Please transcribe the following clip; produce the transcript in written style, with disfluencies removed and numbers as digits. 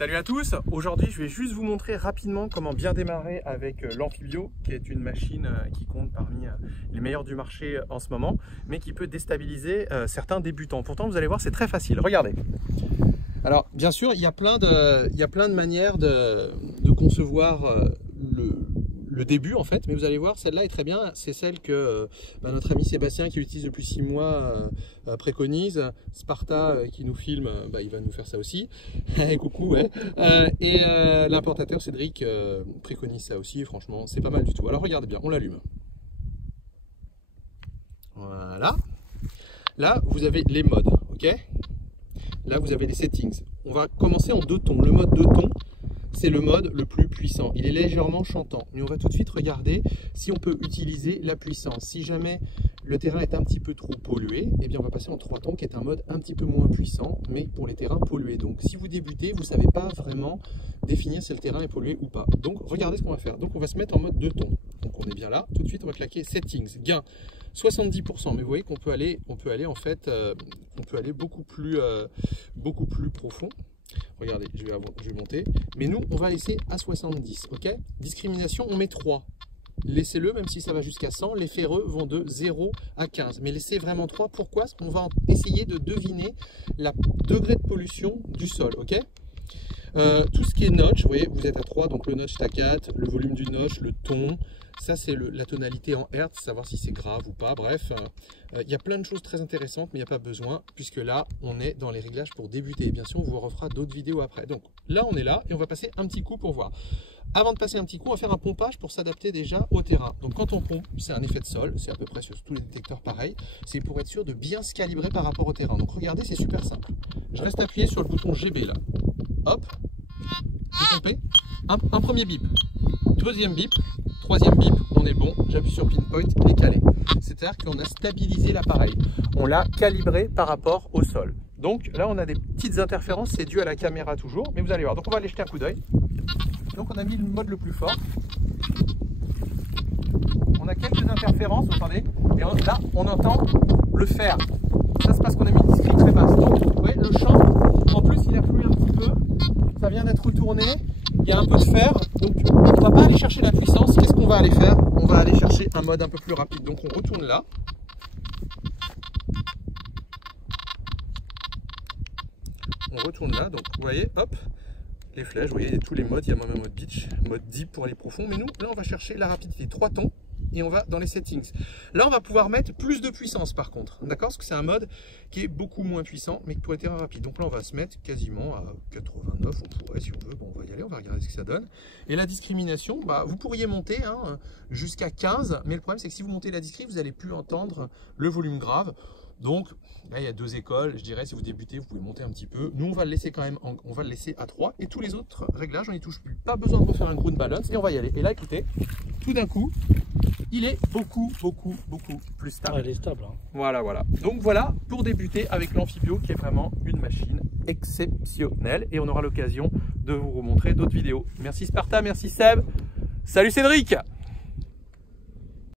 Salut à tous, aujourd'hui je vais juste vous montrer rapidement comment bien démarrer avec l'Amphibio, qui est une machine qui compte parmi les meilleures du marché en ce moment, mais qui peut déstabiliser certains débutants. Pourtant vous allez voir, c'est très facile, regardez. Alors bien sûr, il y a plein de manières de concevoir le début en fait, mais vous allez voir, celle-là est très bien, c'est celle que notre ami Sébastien qui l'utilise depuis 6 mois préconise. Sparta qui nous filme, il va nous faire ça aussi. Coucou, ouais. Et l'importateur Cédric préconise ça aussi, et franchement c'est pas mal du tout. Alors regardez bien, on l'allume. Voilà. Là vous avez les modes, ok. Là vous avez les settings. On va commencer en 2 tons. Le mode 2 tons, c'est le mode le plus puissant. Il est légèrement chantant. Mais on va tout de suite regarder si on peut utiliser la puissance. Si jamais le terrain est un petit peu trop pollué, eh bien on va passer en 3 tons, qui est un mode un petit peu moins puissant, mais pour les terrains pollués. Donc si vous débutez, vous ne savez pas vraiment définir si le terrain est pollué ou pas. Donc regardez ce qu'on va faire. Donc on va se mettre en mode 2 tons. Donc on est bien là. Tout de suite, on va claquer Settings, gain 70%. Mais vous voyez qu'on peut aller en fait, on peut aller beaucoup plus profond. Regardez, je vais monter. Mais nous, on va laisser à 70, ok. Discrimination, on met 3. Laissez-le, même si ça va jusqu'à 100. Les ferreux vont de 0 à 15. Mais laissez vraiment 3. Pourquoi? Parce qu'on va essayer de deviner le degré de pollution du sol, ok. Tout ce qui est notch, vous voyez, vous êtes à 3, donc le notch est à 4, le volume du notch, le ton, ça c'est la tonalité en hertz, savoir si c'est grave ou pas, bref. Il y a plein de choses très intéressantes, mais il n'y a pas besoin, puisque là, on est dans les réglages pour débuter. Et bien sûr, on vous refera d'autres vidéos après. Donc là, on est là, et on va passer un petit coup pour voir. Avant de passer un petit coup, on va faire un pompage pour s'adapter déjà au terrain. Donc quand on pompe, c'est un effet de sol, c'est à peu près sur tous les détecteurs pareil. C'est pour être sûr de bien se calibrer par rapport au terrain. Donc regardez, c'est super simple. Je reste appuyé sur le bouton GB là. Hop, j'ai pompé. Un premier bip, deuxième bip, troisième bip, on est bon. J'appuie sur pinpoint, il est calé. C'est-à-dire qu'on a stabilisé l'appareil. On l'a calibré par rapport au sol. Donc là, on a des petites interférences, c'est dû à la caméra toujours, mais vous allez voir. Donc on va aller jeter un coup d'œil. Donc on a mis le mode le plus fort. On a quelques interférences, vous entendez? Et là, on entend le fer. Ça, c'est parce qu'on a mis une discrete très basse. Donc, vous voyez, le champ, en plus, il a flué un petit peu. Ça vient d'être retourné. Il y a un peu de fer. Donc, on ne va pas aller chercher la puissance. Qu'est-ce qu'on va aller faire? On va aller chercher un mode un peu plus rapide. Donc, on retourne là. On retourne là. Donc, vous voyez, hop, les flèches. Vous voyez, il y a tous les modes. Il y a même un mode beach, mode deep pour aller profond. Mais nous, là, on va chercher la rapidité. 3 tons. Et on va dans les settings. Là, on va pouvoir mettre plus de puissance par contre. D'accord? Parce que c'est un mode qui est beaucoup moins puissant, mais pour les terrains rapides. Donc là, on va se mettre quasiment à 89. On pourrait, si on veut. Bon, on va y aller, on va regarder ce que ça donne. Et la discrimination, vous pourriez monter jusqu'à 15. Mais le problème, c'est que si vous montez la discri, vous n'allez plus entendre le volume grave. Donc, là, il y a 2 écoles. Je dirais, si vous débutez, vous pouvez monter un petit peu. Nous, on va le laisser quand même, on va le laisser à 3. Et tous les autres réglages, on n'y touche plus. Pas besoin de refaire un ground balance. Et on va y aller. Et là, écoutez, tout d'un coup, il est beaucoup plus stable. Ouais, il est stable. Hein. Voilà. Donc voilà, pour débuter avec l'Amphibio, qui est vraiment une machine exceptionnelle. Et on aura l'occasion de vous remontrer d'autres vidéos. Merci Sparta, merci Seb. Salut Cédric!